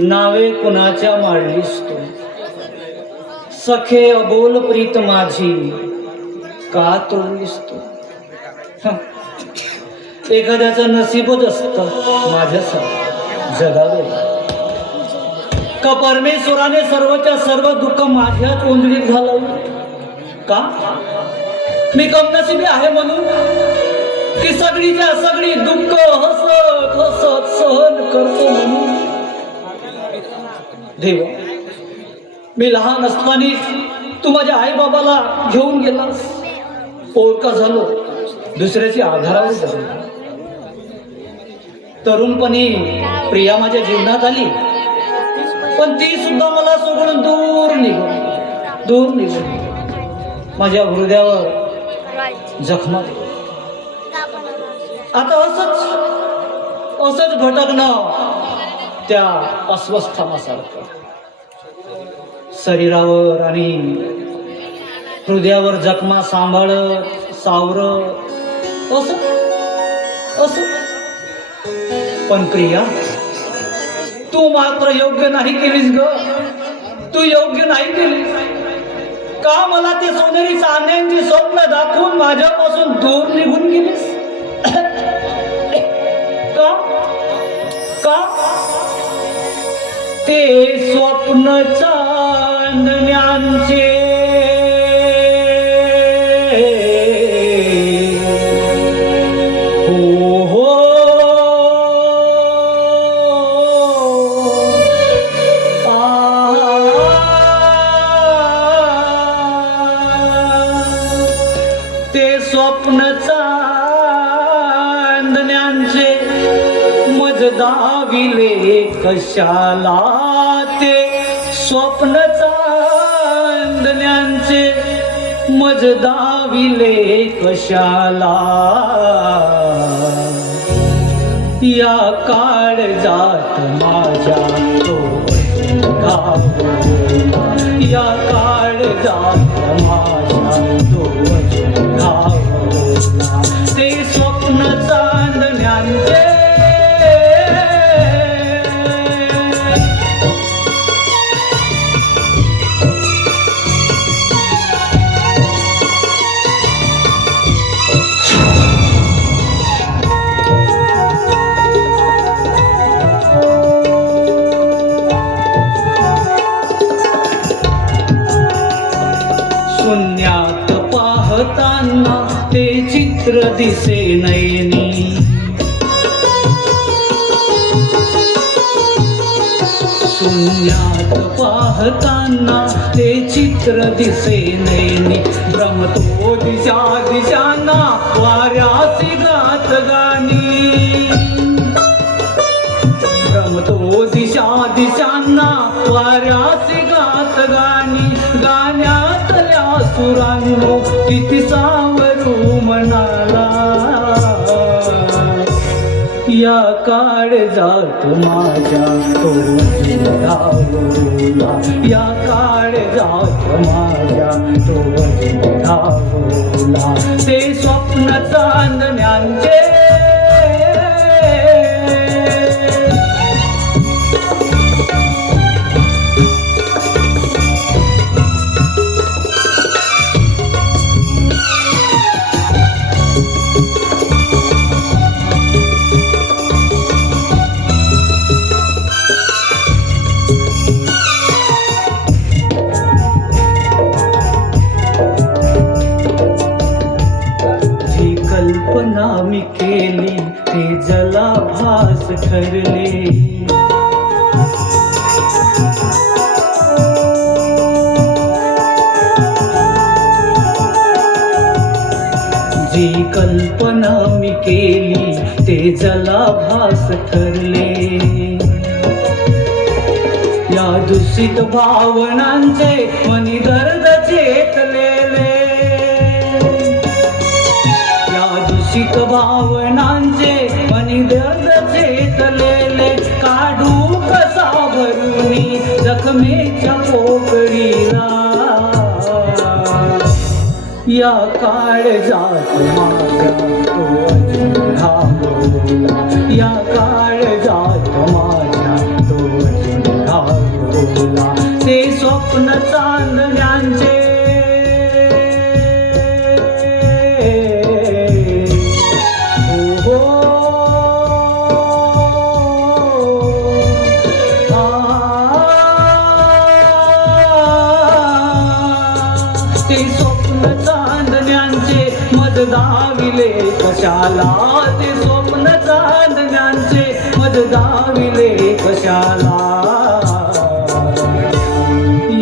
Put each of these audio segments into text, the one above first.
नावे कुणाच्या माळलीस तू, सखे अबोल प्रीत माझी का तोडलीस तू? एखाद्याचं नसीबच असतं माझ्यासारखं जगावे का परमेश्वराने सर्वच्या सर्व दुःख माझ्याच ओंजळीत घालावं का? मी कमनसीबी आहे म्हणून की सगळीच्या सगळी दुःख हसत हसत सहन करतो म्हणून? देवा, मी लहान असतानाच तू माझ्या आई बाबाला घेऊन गेलास, पोरका झालो, दुसऱ्याची आधारावर जगलो. तरुणपणी प्रिया माझ्या जीवनात आली, पण ती सुद्धा मला सोडून दूर निघून माझ्या हृदयावर जखमा दिली. आता असंच भटकणं त्या अस्वस्थानासारखं शरीरावर आणि हृदयावर जखमा सांभाळत सावरत असं. पण प्रिया, तू मात्र योग्य नाही केलीस ग. तू योग्य नाही केलीस का? मला ते सोनेरी चांद्यांची स्वप्न दाखवून माझ्यापासून दूर निघून गेलीस का? ते स्वप्न चांदण्यांचे दाविले कशाला? ते स्वप्न चांदण्यांचे मज दाविले कशाला? या काळजात माझ्या तो घावला, या काळजात माझ्या तो घावला. ते स्वप्न चांदण्यांचे शून्यात पाहताना ते चित्र दिसे नयनी. शून्यात पाहताना ते चित्र दिसे नयनी. भ्रमतो दिशा दिशांना वाऱ्यासी गात गाणी. भ्रमतो दिशा दिशांना वाऱ्यासी गात गाणी. गाण्यातल्या सुरांनो किती सावरू म्हणाला. या काळजात माझ्या तो धावला, या काळजात माझ्या तो धावला. ते स्वप्न चांदण्यांचे कल्पना मी केली ते जलाभास ठरले. जी कल्पना मी केली ते जलाभास ठरले. या दूषित भावनांचे मनी दर्द चेतलेले. दूषित भावनांचे मनी दर्द चेतलेले. काढू कसा भरुनी जखमेच्या पोकळीला. या काळजात माझ्या तो घावला, या काळजात माझ्या तो स्वप्न चांदण्यांचे हो ते स्वप्न चांदण्यांचे मध दाविले कशाला ते स्वप्न चांदण्यांचे मध दाविले कशाला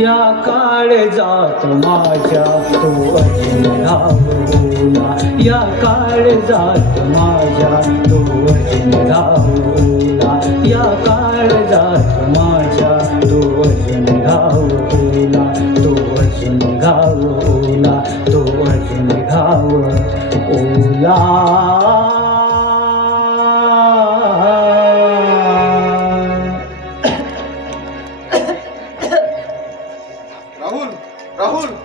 या काळजात माझ्या तो अजून धावला या काळजात माझ्या तो अजून धावला या काळजात माझ्या तो अजून धावला तो अजून धावला तो अजून धावला राहुल राहुल